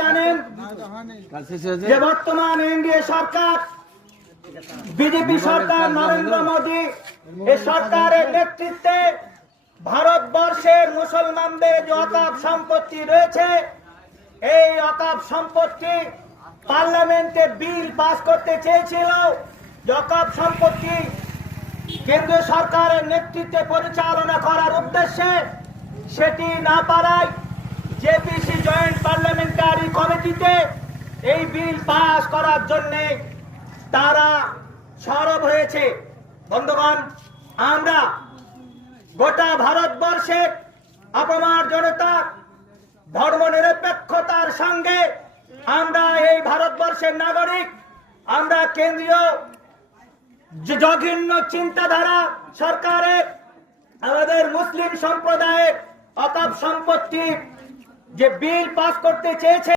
জানেন যে বর্তমান এনডিএ সরকার, বিজেপি সরকার, নরেন্দ্র মোদী এই সরকারের নেতৃত্বে ভারতবর্ষের মুসলমানদের যে অকাপ সম্পত্তি রয়েছে, এই অকাপ সম্পত্তি পার্লামেন্টে বিল পাস করতে চেয়েছিল। অকাপ সম্পত্তি কেন্দ্রীয় সরকারের নেতৃত্বে পরিচালনা করার উদ্দেশ্যে সেটি না পারায় জেপিসি জয়েন্ট পার্লামেন্টারি কমিটিতে এই বিল পাস করার জন্য তারা সরব হয়েছে। বন্ধুগণ, আমরা গোটা ভারতবর্ষের আপামর জনতা ধর্মনিরপেক্ষতার সঙ্গে আমরা এই ভারতবর্ষের নাগরিক, আমরা কেন্দ্রীয় জঘন্য চিন্তাধারা সরকারের আমাদের মুসলিম সম্প্রদায়ের অকাপ সম্পত্তি যে বিল পাস করতে চেয়েছে